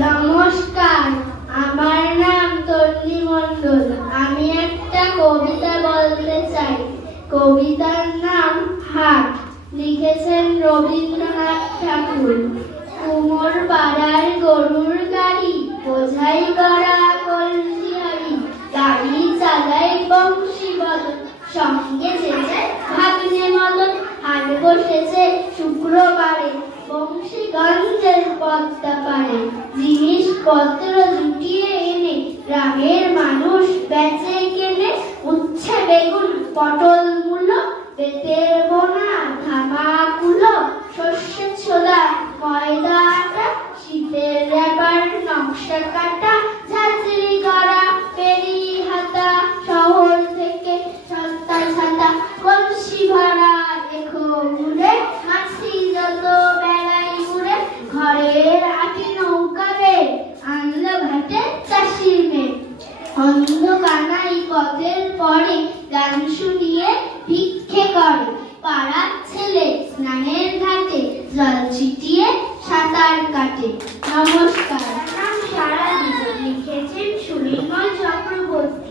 নমস্কার, আমার নাম তন্নি মণ্ডল। আমি একটা কবিতা বলতে চাই। কবিতার নাম হাট। লিখেছেন রবীন্দ্রনাথ ঠাকুর। কুমোর পাড়ার গরুর গাড়ি, বোঝাই করা কলসি হাড়ি, গাড়ি চালায় বংশী বদন, সঙ্গে যেতে ভাগ্নে মদন। হাট বসেছে শুক্রবারে, বংশীগঞ্জের পদ্মা পাড়ে। জিনিসপত্র জুটিয়ে এনে গ্রামের মানুষ বেচে কেনে। উচ্ছে বেগুন পটল মূলো, বেতের বোনা ধামা কুলো, সর্ষে ছোলা ময়দা আটা, শীতের রেবার নকশা কাটা, ঝাঁঝরি করা পেরি হাতা, শহর থেকে সস্তা ছাতা, কলসি ভরা দেখো ঘুরে, মাছি যত বেড়াই উড়ে। ঘরের আটি নৌকা রে, আনলো ঘাটে চাষির মেয়ে। অন্ধ কানাই পথের পরে গান শুনিয়ে ভিক্ষে করে। পাড়ার ছেলে স্নানের ঘাটে জল ছিটিয়ে সাঁতার কাটে। নমস্কার, নাম সারাদিন। লিখেছেন সুনির্মল চক্রবর্তী।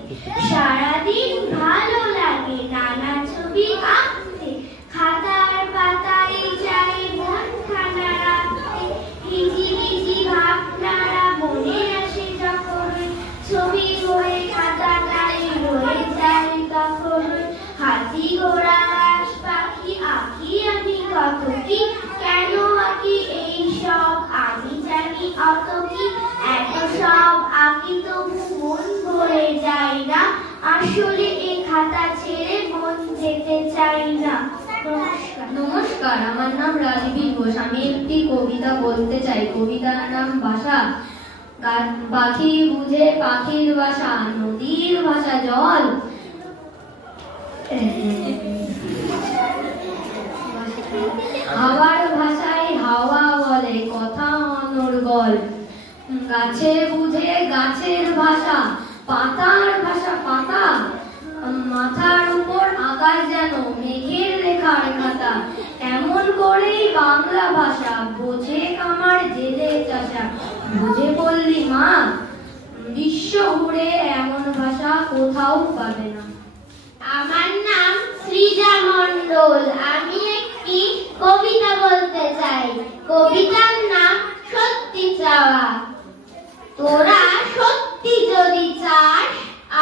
সারাদিন ভালো লাগে নানা ছবি আঁকতে, খাতার পাতায় যাই মন খানা রাখতে। হিজি হিজি ভাবনারা মনে আসে যখন, ছবি হয়ে খাতাটাই রয়ে যায় তখন। হাতি ঘোড়া হাঁস পাখি আঁকি আমি কত কি, কেন আঁকি এই সব আমি জানি অত কি। এত সব আঁকি তবু মন ভরে যায় না, আসলে এই খাতা ছেড়ে মন যেতে চাই না। নমস্কার, আমার নাম রাজবীর ঘোষ। আমি একটি কবিতা বলতে চাই। কবিতার নাম বাসা। পাখি বুঝে পাখির বাসা, নদীর ভাষা জল। হাওয়ার ভাষায় হাওয়া বলে কথা অনর্গল। গাছে বুঝে গাছের ভাষা, পাতার ভাষা পাতা। মাথার উপর আকাশ যেন মেঘের লেখার খাতা। এমন করেই বাংলা ভাষা বোঝে কামার জেলে চাষা। বুঝে বললি মা, বিশ্ব ঘুরে এমন ভাষা কোথাও পাবে না। আমার নাম সৃজা মণ্ডল। আমি একটি কবিতা বলতে চাই। কবিতার নাম সত্যি চাওয়া। তোরা সত্যি যদি চাস,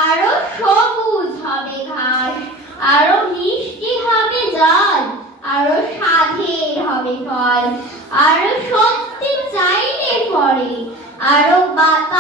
আরো সবুজ হবে ঘাস, আরো মিষ্টি হবে জল, আরো স্বাদের হবে ফল, আরো সত্যি চাইলে পরে, আরো বাতাস